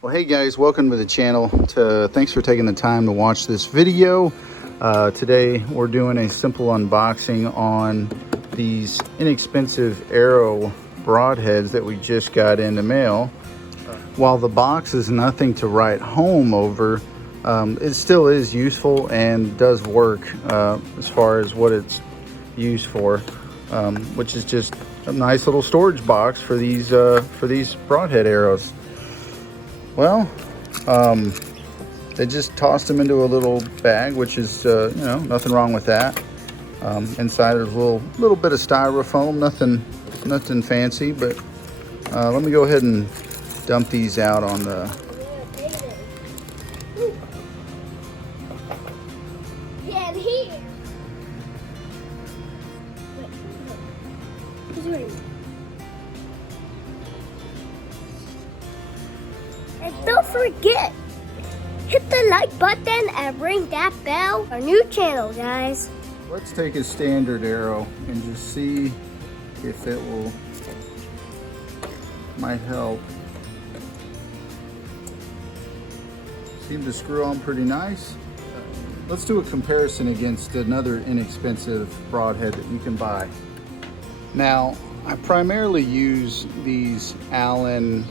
Well, hey guys, welcome to the channel. Thanks for taking the time to watch this video. Today we're doing a simple unboxing on these inexpensive Arrow broadheads that we just got in the mail. While the box is nothing to write home over, it still is useful and does work as far as what it's used for, which is just a nice little storage box for these broadhead arrows. Well, they just tossed them into a little bag, which is, you know, nothing wrong with that. Inside there's a little bit of styrofoam, nothing fancy, but let me go ahead and dump these out on the... Get here. Wait. And don't forget, hit the like button and ring that bell for our new channel, guys. Let's take a standard arrow and just see if it might help. Seemed to screw on pretty nice. Let's do a comparison against another inexpensive broadhead that you can buy. Now, I primarily use these Allen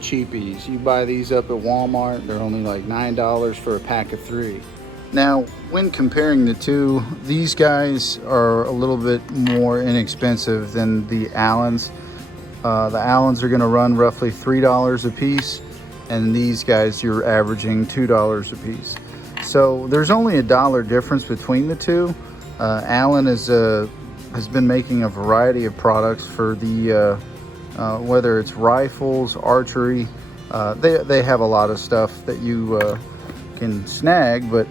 cheapies. You buy these up at Walmart, they're only like $9 for a pack of 3. Now, when comparing the two, these guys are a little bit more inexpensive than the Allens. The Allens are gonna run roughly $3 a piece, and these guys you're averaging $2 a piece. So there's only $1 difference between the two. Allen has been making a variety of products for the whether it's rifles, archery. They have a lot of stuff that you can snag, but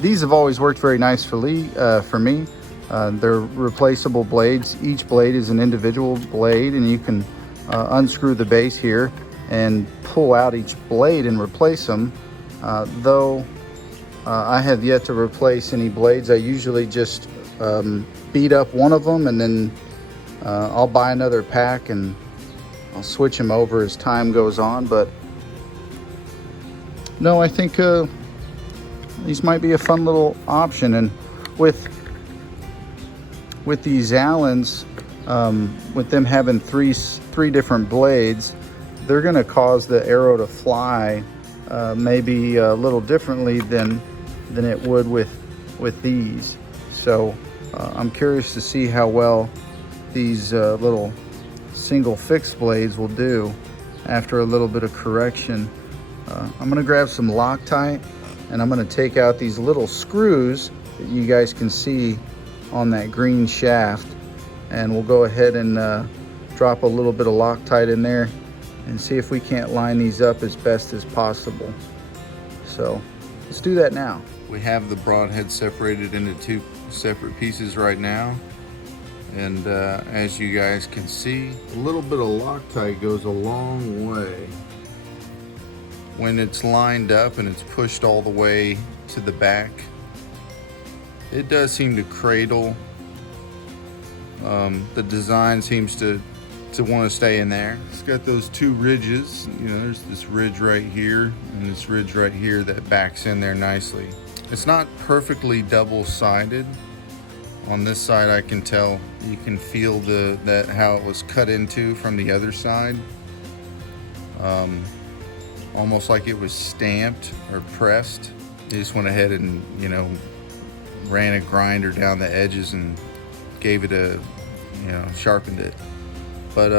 these have always worked very nice for me. They're replaceable blades. Each blade is an individual blade, and you can unscrew the base here and pull out each blade and replace them. Though I have yet to replace any blades, I usually just beat up one of them, and then I'll buy another pack and I'll switch them over as time goes on. But no, I think these might be a fun little option. And with these Allens, with them having three different blades, they're going to cause the arrow to fly maybe a little differently than it would with these. So I'm curious to see how well these little single fixed blades will do after a little bit of correction. I'm going to grab some Loctite, and I'm going to take out these little screws that you guys can see on that green shaft, and we'll go ahead and drop a little bit of Loctite in there and see if we can't line these up as best as possible. So let's do that now. We have the broadhead separated into 2 separate pieces right now, and as you guys can see, a little bit of Loctite goes a long way. When it's lined up and it's pushed all the way to the back, it does seem to cradle. The design seems to want to stay in there. It's got those 2 ridges. You know, there's this ridge right here and this ridge right here that backs in there nicely. It's not perfectly double-sided. On this side, I can tell, you can feel how it was cut into from the other side. Almost like it was stamped or pressed. They just went ahead and, you know, ran a grinder down the edges and gave it a, you know, sharpened it. But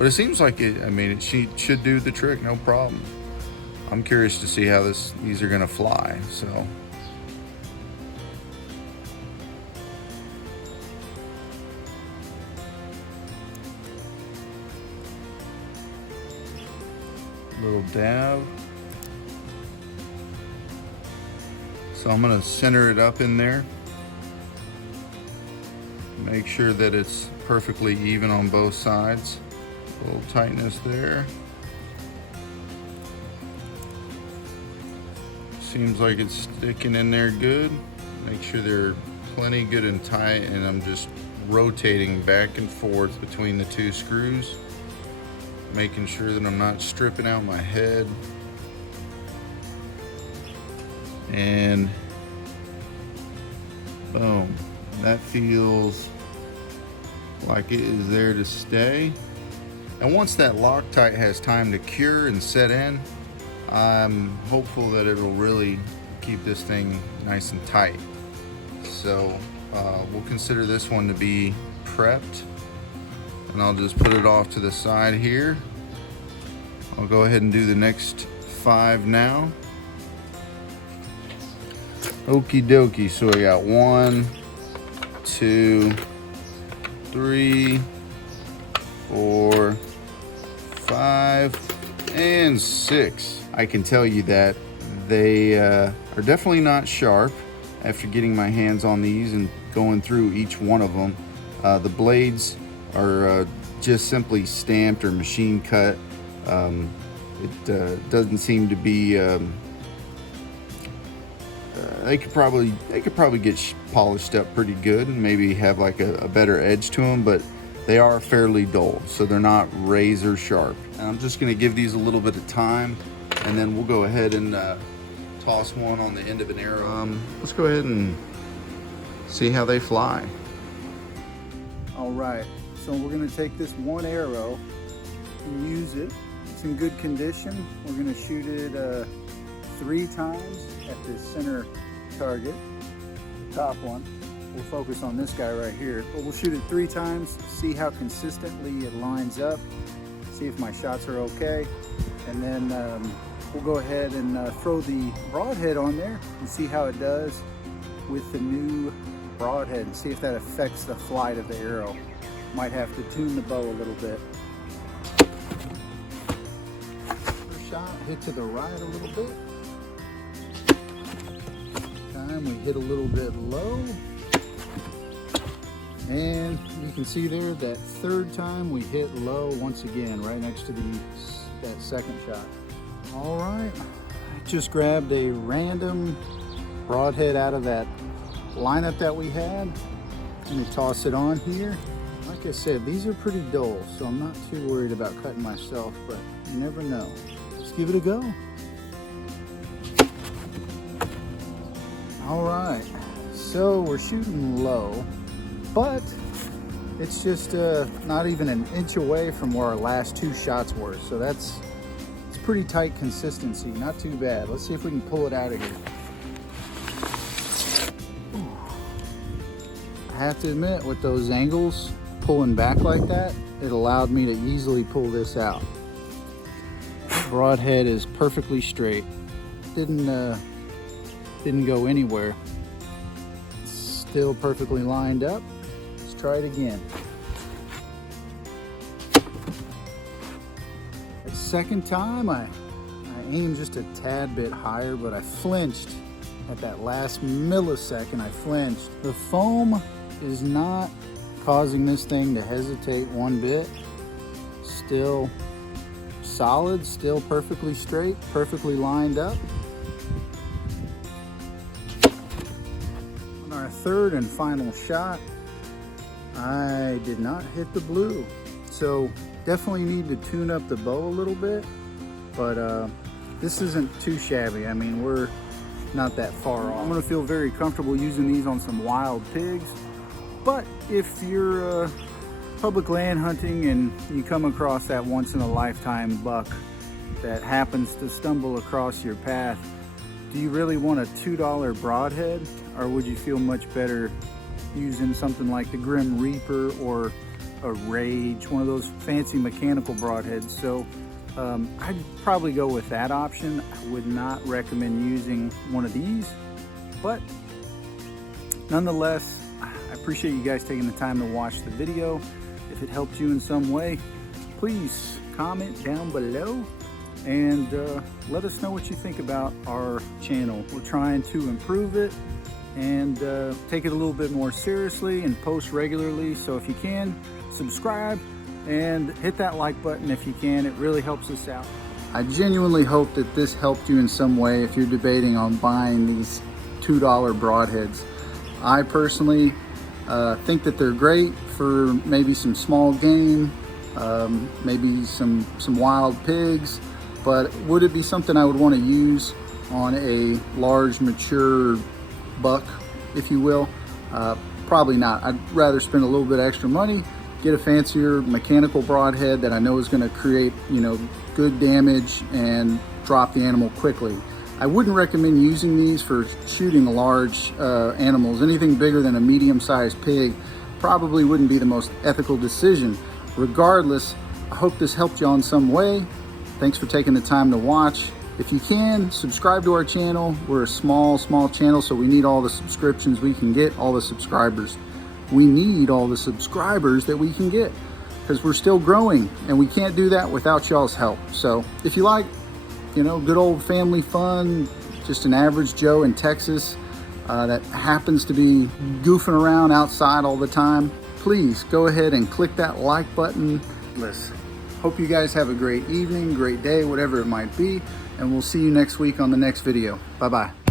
it seems like it, I mean, it should do the trick, no problem. I'm curious to see how these are gonna fly, so. Little dab. So I'm gonna center it up in there. Make sure that it's perfectly even on both sides. A little tightness there. Seems like it's sticking in there good. Make sure they're plenty good and tight, and I'm just rotating back and forth between the 2 screws. making sure that I'm not stripping out my head. And boom, that feels like it is there to stay. And once that Loctite has time to cure and set in, I'm hopeful that it'll really keep this thing nice and tight. So we'll consider this one to be prepped, and I'll just put it off to the side here. I'll go ahead and do the next 5 now. Okie dokie, so we got 1, 2, 3, 4, 5, and 6. I can tell you that they are definitely not sharp after getting my hands on these and going through each one of them. The blades are just simply stamped or machine cut. It doesn't seem to be they could probably get polished up pretty good and maybe have like a better edge to them, but they are fairly dull, so they're not razor sharp. And I'm just going to give these a little bit of time, and then we'll go ahead and toss one on the end of an arrow. Let's go ahead and see how they fly. All right, so we're going to take this one arrow and use it. It's in good condition. We're going to shoot it 3 times at the center target, the top one. We'll focus on this guy right here, but we'll shoot it 3 times, see how consistently it lines up, see if my shots are okay, and then we'll go ahead and throw the broadhead on there and see how it does with the new broadhead and see if that affects the flight of the arrow. Might have to tune the bow a little bit. First shot, hit to the right a little bit. Time we hit a little bit low. And you can see there that 3rd time we hit low once again, right next to that 2nd shot. All right, I just grabbed a random broadhead out of that lineup that we had. Let me toss it on here. Like I said, these are pretty dull, so I'm not too worried about cutting myself, but you never know. Let's give it a go. All right, so we're shooting low, but it's just not even an inch away from where our last 2 shots were. So it's pretty tight consistency, not too bad. Let's see if we can pull it out of here. I have to admit, with those angles pulling back like that, it allowed me to easily pull this out. Broadhead is perfectly straight. Didn't go anywhere. It's still perfectly lined up. Let's try it again. The 2nd time, I aimed just a tad bit higher, but I flinched at that last millisecond. I flinched. The foam is not causing this thing to hesitate one bit. Still solid, still perfectly straight, perfectly lined up. On our 3rd and final shot, I did not hit the blue. So definitely need to tune up the bow a little bit, but this isn't too shabby. I mean, we're not that far off. I'm gonna feel very comfortable using these on some wild pigs. But if you're public land hunting and you come across that once in a lifetime buck that happens to stumble across your path, do you really want a $2 broadhead, or would you feel much better using something like the Grim Reaper or a Rage, one of those fancy mechanical broadheads? So I'd probably go with that option. I would not recommend using one of these, but nonetheless, I appreciate you guys taking the time to watch the video. If it helped you in some way, please comment down below and let us know what you think about our channel. We're trying to improve it and take it a little bit more seriously and post regularly. So if you can, subscribe and hit that like button if you can. It really helps us out. I genuinely hope that this helped you in some way if you're debating on buying these $2 broadheads. I personally think that they're great for maybe some small game, maybe some wild pigs, but would it be something I would want to use on a large mature buck, if you will? Probably not. I'd rather spend a little bit extra money, get a fancier mechanical broadhead that I know is going to create, good damage and drop the animal quickly. I wouldn't recommend using these for shooting large animals. Anything bigger than a medium-sized pig probably wouldn't be the most ethical decision. Regardless, I hope this helped you in some way. Thanks for taking the time to watch. If you can, subscribe to our channel. We're a small channel, so we need all the subscriptions we can get, all the subscribers. We need all the subscribers that we can get because we're still growing, and we can't do that without y'all's help. So if you like, good old family fun, just an average Joe in Texas that happens to be goofing around outside all the time, please go ahead and click that like button. Hope you guys have a great evening, great day, whatever it might be, and we'll see you next week on the next video. Bye-bye.